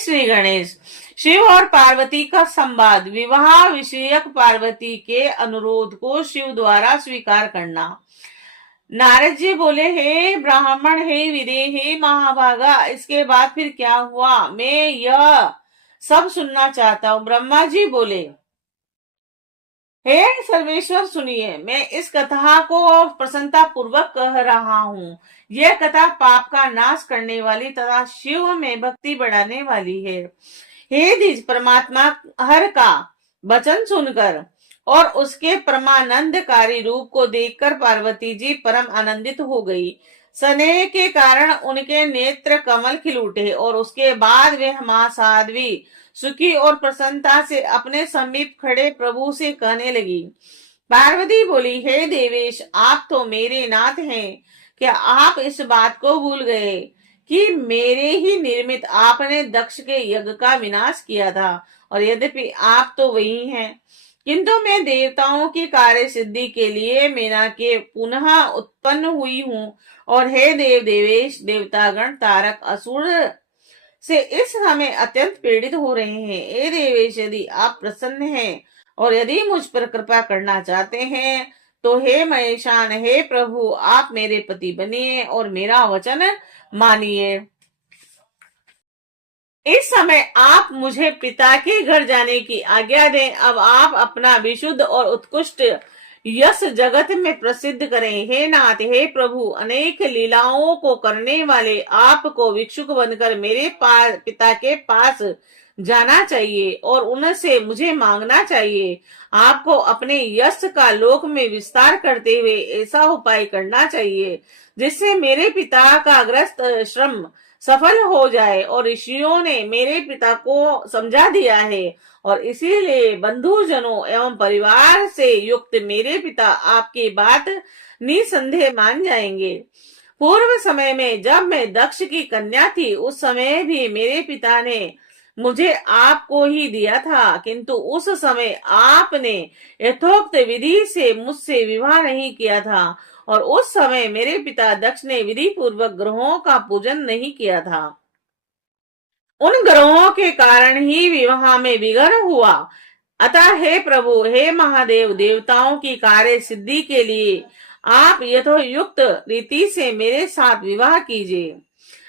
श्री गणेश। शिव और पार्वती का संवाद। विवाह विषयक पार्वती के अनुरोध को शिव द्वारा स्वीकार करना। नारद जी बोले, हे ब्राह्मण, हे वीरे, हे महाभागा, इसके बाद फिर क्या हुआ, मैं यह सब सुनना चाहता हूँ। ब्रह्मा जी बोले, हे सर्वेश्वर, सुनिए, मैं इस कथा को प्रसन्नता पूर्वक कह रहा हूँ। यह कथा पाप का नाश करने वाली तथा शिव में भक्ति बढ़ाने वाली है। हे द्विज, परमात्मा हर का वचन सुनकर और उसके परमानंदकारी रूप को देखकर पार्वती जी परम आनंदित हो गई। स्नेह के कारण उनके नेत्र कमल खिल उठे और उसके बाद वे महासाध्वी सुखी और प्रसन्नता से अपने समीप खड़े प्रभु से कहने लगी। पार्वती बोली, हे देवेश, आप तो मेरे नाथ हैं। क्या आप इस बात को भूल गए कि मेरे ही निर्मित आपने दक्ष के यज्ञ का विनाश किया था? और यद्यपि आप तो वही हैं, किंतु मैं देवताओं की कार्य सिद्धि के लिए मीना के पुनः उत्पन्न हुई हूँ। और हे देव देवेश, देवतागण तारक असुर से इस समय अत्यंत पीड़ित हो रहे हैं। हे देवेश, यदि आप प्रसन्न हैं और यदि मुझ पर कृपा करना चाहते हैं तो हे महेशान, हे प्रभु, आप मेरे पति बनिए और मेरा वचन मानिए। इस समय आप मुझे पिता के घर जाने की आज्ञा दें। अब आप अपना विशुद्ध और उत्कृष्ट यश जगत में प्रसिद्ध करें। हे नाथ, हे प्रभु, अनेक लीलाओं को करने वाले आपको भिक्षुक बनकर मेरे पिता के पास जाना चाहिए और उनसे मुझे मांगना चाहिए। आपको अपने यश का लोक में विस्तार करते हुए ऐसा उपाय करना चाहिए जिससे मेरे पिता का ग्रस्त श्रम सफल हो जाए। और ऋषियों ने मेरे पिता को समझा दिया है और इसीलिए बंधुजनों एवं परिवार से युक्त मेरे पिता आपकी बात निसंदेह मान जाएंगे। पूर्व समय में जब मैं दक्ष की कन्या थी, उस समय भी मेरे पिता ने मुझे आपको ही दिया था, किंतु उस समय आपने यथोक्त विधि से मुझसे विवाह नहीं किया था और उस समय मेरे पिता दक्ष ने विधि पूर्वक ग्रहों का पूजन नहीं किया था। उन ग्रहों के कारण ही विवाह में विघ्न हुआ। अतः हे प्रभु, हे महादेव, देवताओं की कार्य सिद्धि के लिए आप यथोयुक्त रीति से मेरे साथ विवाह कीजिए।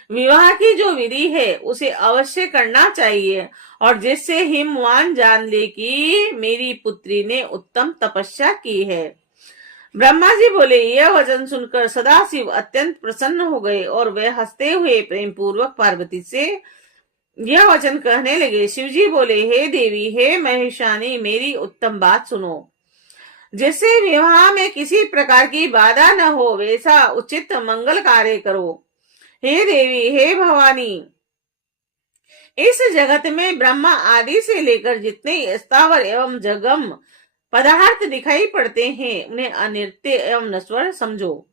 विवाह की जो विधि है उसे अवश्य करना चाहिए और जिससे हिमवान जान ले कि मेरी पुत्री ने उत्तम तपस्या की है। ब्रह्मा जी बोले, यह वचन सुनकर सदाशिव अत्यंत प्रसन्न हो गए और वे हंसते हुए प्रेम पूर्वक पार्वती से यह वचन कहने लगे। शिव जी बोले, हे देवी, हे महेशानी, मेरी उत्तम बात सुनो। जिससे विवाह में किसी प्रकार की बाधा न हो वैसा उचित मंगल कार्य करो। हे देवी, हे भवानी, इस जगत में ब्रह्मा आदि से लेकर जितने स्थावर एवं जगम पदार्थ दिखाई पड़ते हैं उन्हें अनित्य एवं नश्वर समझो।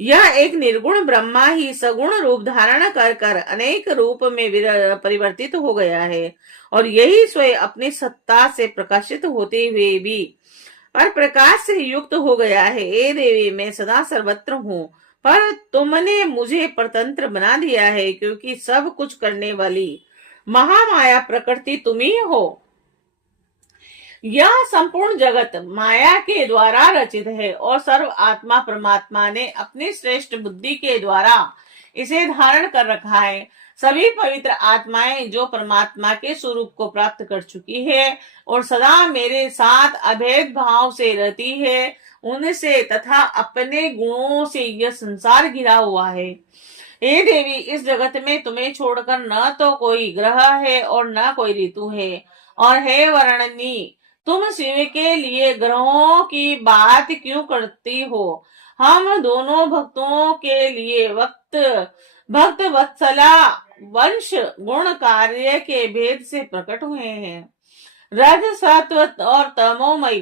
यह एक निर्गुण ब्रह्मा ही सगुण रूप धारण कर कर अनेक रूप में परिवर्तित हो गया है और यही स्वयं अपनी सत्ता से प्रकाशित होते हुए भी पर प्रकाश से युक्त हो गया है। हे देवी, मैं सदा सर्वत्र हूँ, पर तुमने मुझे परतंत्र बना दिया है, क्योंकि सब कुछ करने वाली महामाया प्रकृति तुम ही हो। यह संपूर्ण जगत माया के द्वारा रचित है और सर्व आत्मा परमात्मा ने अपनी श्रेष्ठ बुद्धि के द्वारा इसे धारण कर रखा है। सभी पवित्र आत्माएं जो परमात्मा के स्वरूप को प्राप्त कर चुकी है और सदा मेरे साथ अभेद भाव से रहती है, उनसे तथा अपने गुणों से यह संसार घिरा हुआ है। हे देवी, इस जगत में तुम्हें छोड़कर न तो कोई ग्रह है और न कोई ऋतु है। और हे वर्णनी, तुम शिव के लिए ग्रहों की बात क्यों करती हो? हम दोनों भक्तों के लिए भक्त वत्सला वंश गुण कार्य के भेद से प्रकट हुए हैं। रज सत्व और तमोमयी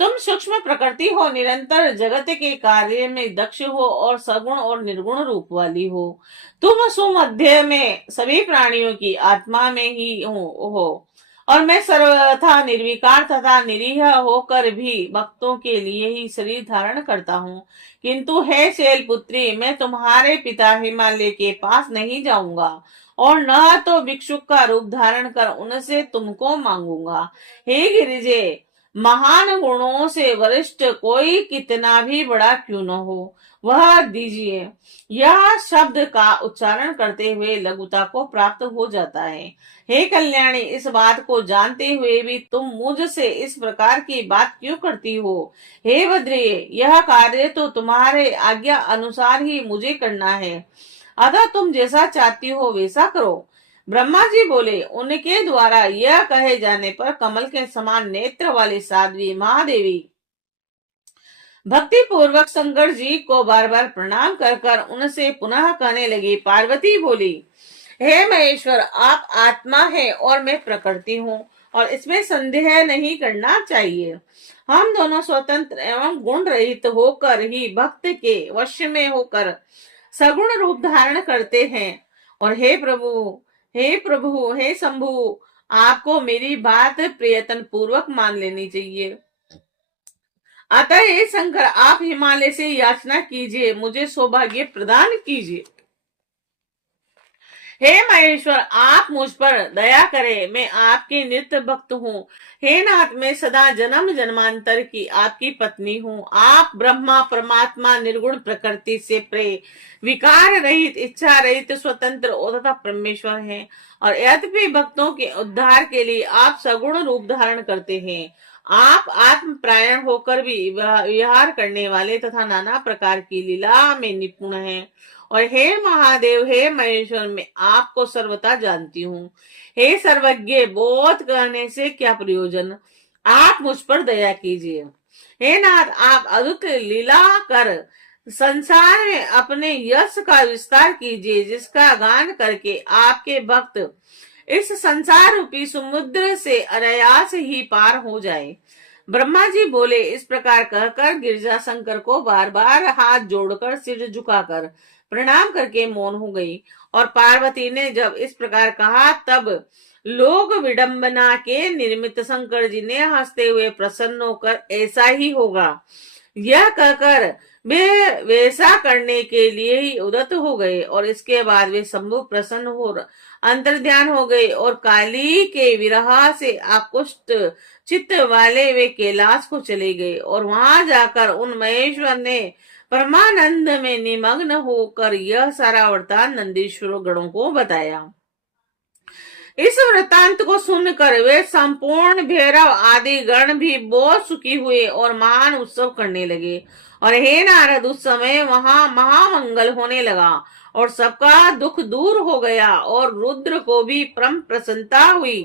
तुम सूक्ष्म प्रकृति हो, निरंतर जगत के कार्य में दक्ष हो और सगुण और निर्गुण रूप वाली हो। तुम सुमध्य में सभी प्राणियों की आत्मा में ही हो और मैं सर्वथा निर्विकार तथा निरीह होकर भी भक्तों के लिए ही शरीर धारण करता हूँ। किंतु हे शैलपुत्री, मैं तुम्हारे पिता हिमालय के पास नहीं जाऊंगा और न तो भिक्षुक का रूप धारण कर उनसे तुमको मांगूंगा। हे गिरिजे, महान गुणों से वरिष्ठ कोई कितना भी बड़ा क्यों न हो, वह दीजिए। यह शब्द का उच्चारण करते हुए लघुता को प्राप्त हो जाता है। हे कल्याणी, इस बात को जानते हुए भी तुम मुझसे इस प्रकार की बात क्यों करती हो? हे बद्रिये, यह कार्य तो तुम्हारे आज्ञा अनुसार ही मुझे करना है, अतः तुम जैसा चाहती हो वैसा करो। ब्रह्मा जी बोले, उनके द्वारा यह कहे जाने पर कमल के समान नेत्र वाली साध्वी महादेवी भक्ति पूर्वक शंकर जी को बार बार प्रणाम कर कर उनसे पुनः कहने लगी। पार्वती बोली, हे महेश्वर, आप आत्मा है और मैं प्रकृति हूँ, और इसमें संदेह नहीं करना चाहिए। हम दोनों स्वतंत्र एवं गुण रहित होकर ही भक्त के वश में होकर सगुण रूप धारण करते हैं। और हे प्रभु, हे प्रभु, हे शंभु, आपको मेरी बात प्रयत्न पूर्वक मान लेनी चाहिए। अतः हे शंकर, आप हिमालय से याचना कीजिए, मुझे सौभाग्य प्रदान कीजिए। हे महेश्वर, आप मुझ पर दया करें, मैं आपकी नित्य भक्त हूँ। हे नाथ, मैं सदा जन्म जन्मांतर की आपकी पत्नी हूँ। आप ब्रह्मा परमात्मा निर्गुण प्रकृति से प्रे विकार रहित, इच्छा रहित, स्वतंत्र तथा परमेश्वर हैं, और यद्यपि भक्तों के उद्धार के लिए आप सगुण रूप धारण करते हैं। आप आत्म प्रायण होकर भी विहार करने वाले तथा नाना प्रकार की लीला में निपुण हैं। और हे महादेव, हे महेश्वर, मैं आपको सर्वथा जानती हूँ। हे सर्वज्ञ, बोध कहने से क्या प्रयोजन, आप मुझ पर दया कीजिए। हे नाथ, आप अद्भुत लीला कर संसार में अपने यश का विस्तार कीजिए, जिसका गान करके आपके भक्त इस संसार रूपी समुद्र से अनायास ही पार हो जाए। ब्रह्मा जी बोले। इस प्रकार कहकर गिरजा शंकर को बार बार हाथ जोड़कर सिर झुकाकर प्रणाम करके मौन हो गई। और पार्वती ने जब इस प्रकार कहा, तब लोग विडंबना के निर्मित शंकर जी ने हंसते हुए प्रसन्न होकर ऐसा ही होगा यह कहकर वे वैसा करने के लिए ही उदत हो गए। और इसके बाद वे शंभु प्रसन्न हो अंतर्ध्यान हो गए, और काली के विरह से आकुष्ट चित्त वाले वे कैलाश को चले गए। और वहां जाकर उन महेश्वर ने परमानंद में निमग्न होकर यह सारा वृतांत नंदीश्वर गणों को बताया। इस वृतांत को सुनकर वे संपूर्ण भैरव आदि गण भी बहुत सुखी हुए और महान उत्सव करने लगे। और हे नारद, उस समय वहां महामंगल होने लगा और सबका दुख दूर हो गया, और रुद्र को भी परम प्रसन्नता हुई।